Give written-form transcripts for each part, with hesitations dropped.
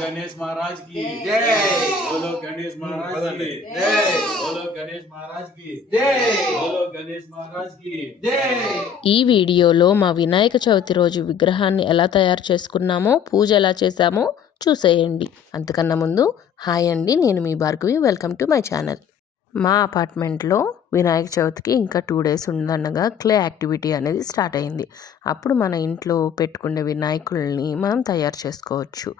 गणेश महाराज की जय। बोलो गणेश महाराज की जय। बोलो गणेश महाराज की जय। बोलो गणेश महाराज की जय। ఈ వీడియోలో మా వినాయక చవితి రోజు విగ్రహాన్ని ఎలా తయారు చేసుకున్నామో, పూజ ఎలా చేసామో చూసేయండి. అంతకన్నా ముందు హాయ్ అండి, నేను మీ Bhargavi. Welcome to my channel. మా అపార్ట్మెంట్లో వినాయక చవితికి ఇంకా 2 days ఉందనగా క్లే యాక్టివిటీ అనేది స్టార్ట్ అయింది. అప్పుడు మన ఇంట్లో పెట్టుకునే వినాయకుల్ని మనం తయారు చేసుకోవచ్చు.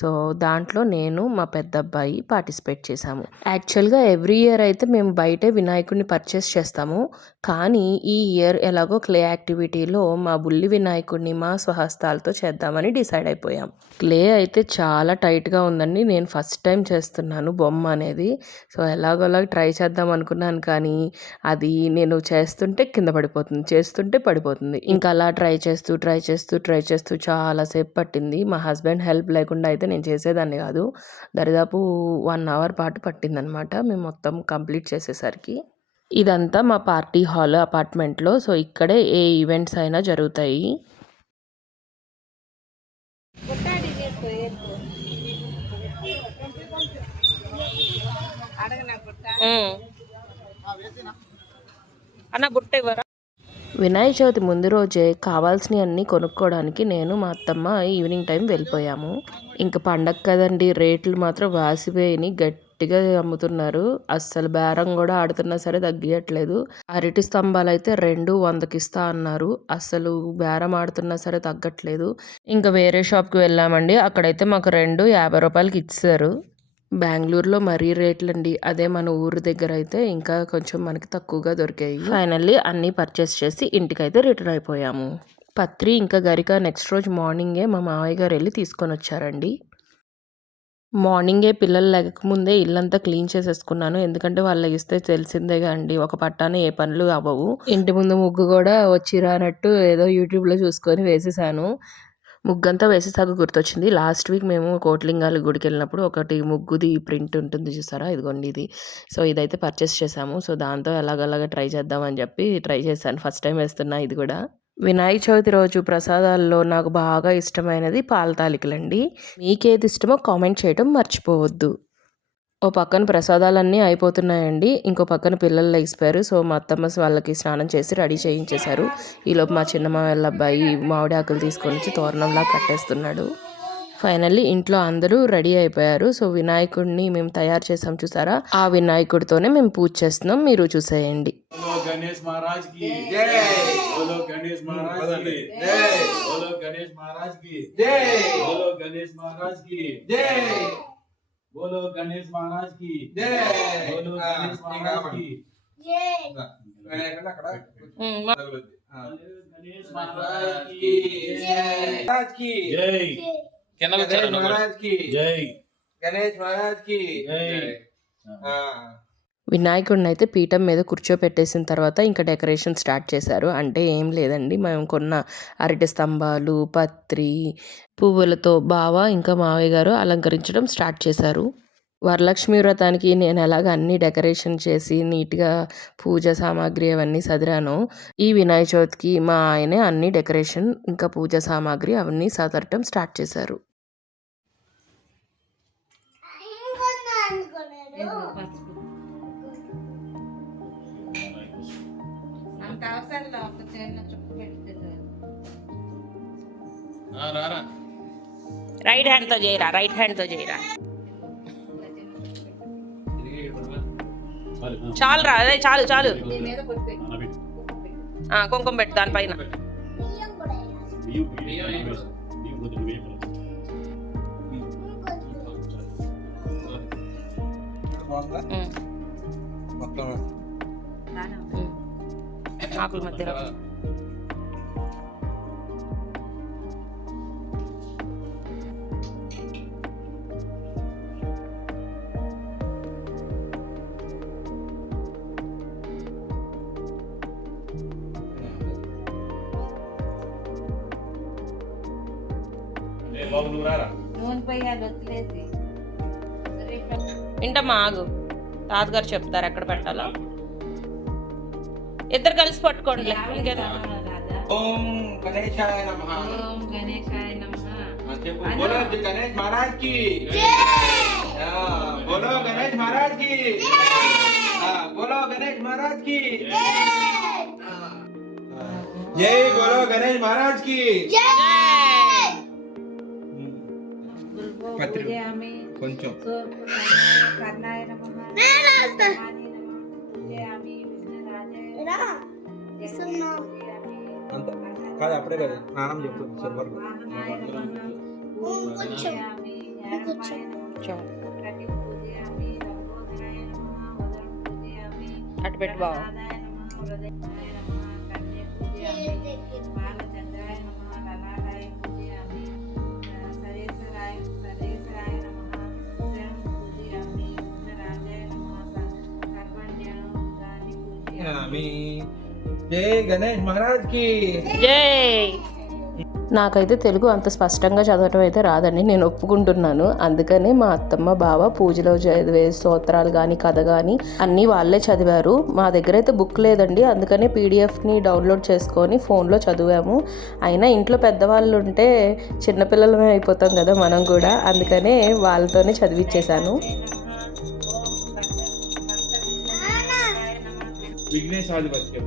సో దాంట్లో నేను మా పెద్ద అబ్బాయి పార్టిసిపేట్ చేశాము. యాక్చువల్గా ఎవ్రీ ఇయర్ అయితే మేము బయటే వినాయకుడిని పర్చేస్ చేస్తాము. కానీ ఈ ఇయర్ ఎలాగో క్లే యాక్టివిటీలో మా బుల్లి వినాయకుడిని మా స్వహస్తాలతో చేద్దామని డిసైడ్ అయిపోయాం. క్లే అయితే చాలా టైట్గా ఉందండి. నేను ఫస్ట్ టైం చేస్తున్నాను బొమ్మ అనేది. సో ఎలాగోలాగ ట్రై చేద్దాం అనుకున్నాను, కానీ అది నేను చేస్తుంటే కింద పడిపోతుంది, చేస్తుంటే పడిపోతుంది. ఇంకా అలా ట్రై చేస్తూ చాలాసేపు పట్టింది. మా హస్బెండ్ హెల్ప్ లేకుండా అయితే నేను చేసేదాన్ని కాదు. దరిదాపు 1 hour పాటు పట్టిందనమాట మేము మొత్తం కంప్లీట్ చేసేసరికి. ఇదంతా మా పార్టీ హాల్ అపార్ట్మెంట్లో. సో ఇక్కడే ఏ ఈవెంట్స్ అయినా జరుగుతాయి. అన్న బుట్ట ఇవ్వరా. వినాయక చవితి ముందు రోజే కావాల్సినవి అన్నీ కొనుక్కోవడానికి నేను మా అత్తమ్మ ఈవినింగ్ టైం వెళ్ళిపోయాము. ఇంకా పండగ కదండి, రేట్లు మాత్రం వాసిపోయి గట్టిగా అమ్ముతున్నారు. అస్సలు బేరం కూడా ఆడుతున్నా సరే తగ్గియట్లేదు. అరటి స్తంభాలు అయితే 2 100కి ఇస్తా అన్నారు. అస్సలు బేరం ఆడుతున్నా సరే తగ్గట్లేదు. ఇంకా వేరే షాప్కి వెళ్ళామండి. అక్కడైతే మాకు 2 50 రూపాయలకి ఇచ్చారు. బెంగళూరులో మరీ రేట్లండి. అదే మన ఊరు దగ్గర అయితే ఇంకా కొంచెం మనకి తక్కువగా దొరికాయి. ఫైనల్లీ అన్నీ పర్చేస్ చేసి ఇంటికైతే రిటర్న్ అయిపోయాము. పత్రి ఇంకా గరిక నెక్స్ట్ రోజు మార్నింగే మా మావయ్య గారు వెళ్ళి తీసుకొని వచ్చారండి. మార్నింగే పిల్లలు లేకముందే ఇల్లంతా క్లీన్ చేసేసుకున్నాను. ఎందుకంటే వాళ్ళు లెగిస్తే తెలిసిందేగా అండి, ఒక పట్టానే ఏ పనులు అవ్వవు. ఇంటి ముందు ముగ్గు కూడా వచ్చి రానట్టు ఏదో యూట్యూబ్లో చూసుకొని వేసేసాను. ముగ్గంతా వేసేసాక గుర్తొచ్చింది, లాస్ట్ వీక్ మేము కోట్లింగాల గుడికి వెళ్ళినప్పుడు ఒకటి ముగ్గుది ప్రింట్ ఉంటుంది చూసారా, ఇదిగోండి ఇది. సో ఇదైతే పర్చేస్ చేసాము. సో దాంతో ఎలాగలాగా ట్రై చేద్దామని చెప్పి ట్రై చేశాను. ఫస్ట్ టైం వేస్తున్నా ఇది కూడా. వినాయక చవితి రోజు ప్రసాదాల్లో నాకు బాగా ఇష్టమైనది పాల తాలికలండి. మీకేది ఇష్టమో కామెంట్ చేయడం మర్చిపోవద్దు. ఓ పక్కన ప్రసాదాలన్నీ అయిపోతున్నాయండి, ఇంకో పక్కన పిల్లలు లెగిసిపోయారు. సో మా అత్తమ్మ వాళ్ళకి స్నానం చేసి రెడీ చేయించేశారు. ఈలోపు మా చిన్నమ్మ వాళ్ళ అబ్బాయి మామిడి ఆకులు తీసుకొని వచ్చి తోరణంలా కట్టేస్తున్నాడు. ఫైనల్లీ ఇంట్లో అందరూ రెడీ అయిపోయారు. సో వినాయకుడిని మేము తయారు చేసాం చూసారా, ఆ వినాయకుడితోనే మేము పూజ చేస్తున్నాం, మీరు చూసేయండి. गणेश महाराज की जय। बोलो गणेश महाराज की जय। बोलो गणेश महाराज की जय। बोलो गणेश महाराज की जय। बोलो गणेश महाराज की जय। बोलो गणेश महाराज की जय। गणेश महाराज की जय। महाराज की जय। गणेश महाराज की जय। गणेश महाराज की जय। వినాయకుడిని అయితే పీఠం మీద కూర్చోపెట్టేసిన తర్వాత ఇంకా డెకరేషన్ స్టార్ట్ చేశారు. అంటే ఏం లేదండి, మేము కొన్న అరటి స్తంభాలు, పత్రి, పువ్వులతో బావ ఇంకా మావయ్య గారు అలంకరించడం స్టార్ట్ చేశారు. వరలక్ష్మి వ్రతానికి నేను ఎలాగ అన్ని డెకరేషన్ చేసి నీట్గా పూజ సామాగ్రి అవన్నీ సదిరాను, ఈ వినాయక చవితికి మా ఆయనే అన్ని డెకరేషన్ ఇంకా పూజ సామాగ్రి అవన్నీ సదరటం స్టార్ట్ చేశారు. రైట్ హ్యాండ్తో చేయరా, రైట్ హ్యాండ్తో చేయరా. చాలు రా, అదే చాలు చాలు. కుంకుమ పెట్టు దానిపైన. ఆకుల మధ్యలో వింటమ్మా, ఆగు, తాతగారు చెప్తారు ఎక్కడ పెట్టాలో. ఇద్దరు కలిసి పట్టుకోండి. ఇంకేదా ఓం గణేశాయ నమః. ఓం గణేశాయ నమః. చెప్పు బోలో గణేష్ మహారాజ్ కి బోలో గణేష్ మహారాజ్ కి బోలో గణేష్ మహారాజ్ కి జై బోలో గణేష్ మహారాజ్ కి కొంచెం కాదు అప్పుడే కదా స్నానం చెప్పు వరకు అటు పెట్టు బావ. జై గణేష్ మహారాజ్ కి జై. నాకైతే తెలుగు అంత స్పష్టంగా చదవటం అయితే రాదండి, నేను ఒప్పుకుంటున్నాను. అందుకనే మా అత్తమ్మ బావ పూజలో చదివే స్తోత్రాలు కానీ కథ కానీ అన్నీ వాళ్ళే చదివారు. మా దగ్గర అయితే బుక్ లేదండి, అందుకనే పీడిఎఫ్ని డౌన్లోడ్ చేసుకొని ఫోన్లో చదివాము. అయినా ఇంట్లో పెద్దవాళ్ళు ఉంటే చిన్నపిల్లలమే అయిపోతాం కదా మనం కూడా, అందుకనే వాళ్ళతోనే చదివిచ్చేశాను. విఘ్నేశాధిపత్యం.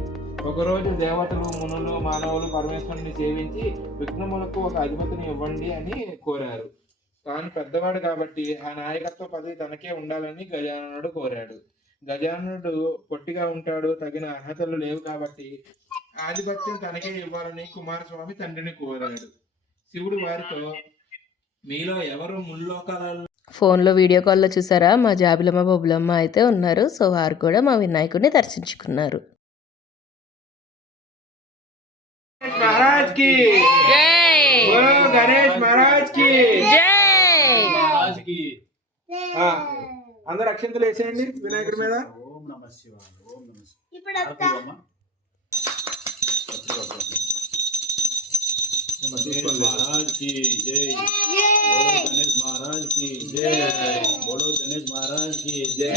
ఒకరోజు దేవతలు మునులు మానవులు పరమేశ్వరుని సేవించి విఘ్నములకు ఒక అధిపతిని ఇవ్వండి అని కోరారు. తాను పెద్దవాడు కాబట్టి ఆ నాయకత్వ పదవి తనకే ఉండాలని గజాననుడు కోరాడు. గజాననుడు పొట్టిగా ఉంటాడు, తగిన అర్హతలు లేవు కాబట్టి ఆధిపత్యం తనకే ఇవ్వాలని కుమారస్వామి తండ్రిని కోరాడు. శివుడు వారితో మీలో ఎవరు ముల్లోకాలలో ఫోన్లో వీడియో కాల్లో చూసారా, మా జాబిలమ్మ బొబ్బులమ్మ అయితే ఉన్నారు. సో వారు కూడా మా వినాయకుడిని దర్శించుకున్నారు. మహారాజ్ కి బోలో గణేష్ మహారాజ్ కి మహారాజ్ కి అందరు అక్షంతలు వేసేయండి వినాయకుడి మీద. ఓం నమః శివాయ. ఓం నమః శివాయ. महाराज की जय. बोलो गणेश महाराज की जय. बोलो गणेश महाराज की जय.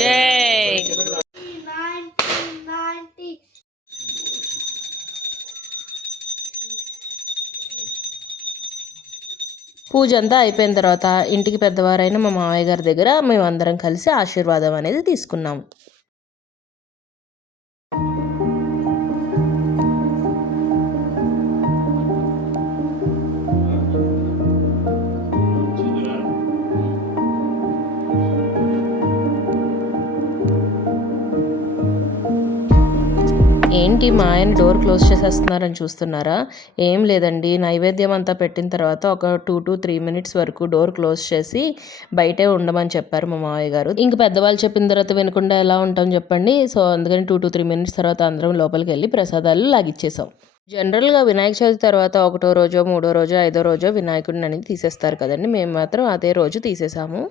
పూజ అంతా అయిపోయిన తర్వాత ఇంటికి పెద్దవారైన మా మామయ్య గారి దగ్గర మేము అందరం కలిసి ఆశీర్వాదం అనేది తీసుకున్నాం. ఏంటి మా ఆయన డోర్ క్లోజ్ చేసేస్తున్నారని చూస్తున్నారా? ఏం లేదండి, నైవేద్యం అంతా పెట్టిన తర్వాత ఒక 2 to 3 minutes వరకు డోర్ క్లోజ్ చేసి బయటే ఉండమని చెప్పారు మా మావయ్య గారు. ఇంక పెద్దవాళ్ళు చెప్పిన తర్వాత వినకుండా ఎలా ఉంటాం చెప్పండి. సో అందుకని 2 to 3 minutes తర్వాత అందరం లోపలికి వెళ్ళి ప్రసాదాలు లాగిచ్చేసాం. జనరల్గా వినాయక చవితి తర్వాత 1వ రోజో 3వ రోజో 5వ రోజో వినాయకుడిని అనేది తీసేస్తారు కదండి, మేము మాత్రం అదే రోజు తీసేసాము.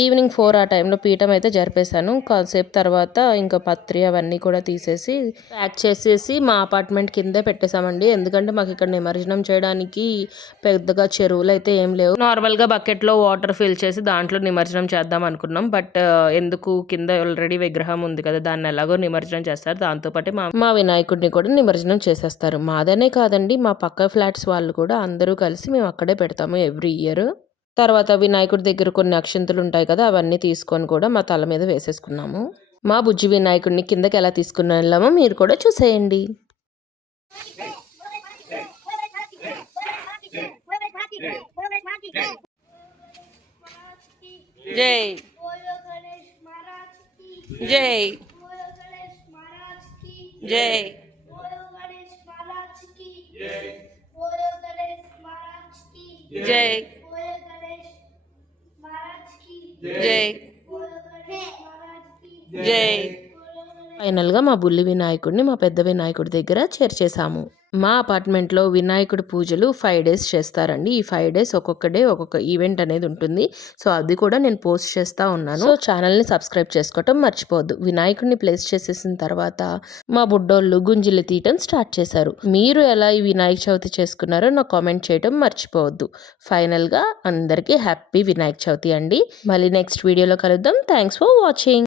ఈవినింగ్ 4 ఆ టైంలో పీఠం అయితే జరిపేశాను. కాసేపు తర్వాత ఇంకా పత్రి అవన్నీ కూడా తీసేసి ప్యాక్ చేసేసి మా అపార్ట్మెంట్ కిందే పెట్టేశామండి. ఎందుకంటే మాకు ఇక్కడ నిమజ్జనం చేయడానికి పెద్దగా చెరువులు అయితే ఏం లేవు. నార్మల్గా బకెట్లో వాటర్ ఫిల్ చేసి దాంట్లో నిమజ్జనం చేద్దాం అనుకున్నాం. బట్ ఎందుకు, కింద ఆల్రెడీ విగ్రహం ఉంది కదా, దాన్ని ఎలాగో నిమజ్జనం చేస్తారు. దాంతోపాటు మా వినాయకుడిని కూడా నిమజ్జనం చేసేస్తారు. మాదనే కాదండి, మా పక్క ఫ్లాట్స్ వాళ్ళు కూడా అందరూ కలిసి మేము అక్కడే పెడతాము ఎవ్రీ ఇయర్. తర్వాత వినాయకుడి దగ్గర కొన్ని అక్షంతులు ఉంటాయి కదా, అవన్నీ తీసుకొని కూడా మా తల మీద వేసేసుకున్నాము. మా బుజ్జి వినాయకుడిని కిందకి ఎలా తీసుకుని వెళ్ళామో మీరు కూడా చూసేయండి. జై జై జై జై జై జై. ఫైనల్గా మా బుల్లి వినాయకుడిని మా పెద్ద వినాయకుడి దగ్గర చేర్చేసాము. మా అపార్ట్మెంట్లో వినాయకుడి పూజలు 5 days చేస్తారండి. ఈ 5 days ఒక్కొక్క డే ఒక్కొక్క ఈవెంట్ అనేది ఉంటుంది. సో అది కూడా నేను పోస్ట్ చేస్తూ ఉన్నాను. సో ఛానల్ని సబ్స్క్రైబ్ చేసుకోవటం మర్చిపోవద్దు. వినాయకుడిని ప్లేస్ చేసేసిన తర్వాత మా బుడ్డోళ్ళు గుంజిలు తీయటం స్టార్ట్ చేశారు. మీరు ఎలా ఈ వినాయక చవితి చేసుకున్నారో నాకు కామెంట్ చేయటం మర్చిపోవద్దు. ఫైనల్గా అందరికీ హ్యాపీ వినాయక చవితి అండి. మళ్ళీ నెక్స్ట్ వీడియోలో కలుద్దాం. Thanks for watching.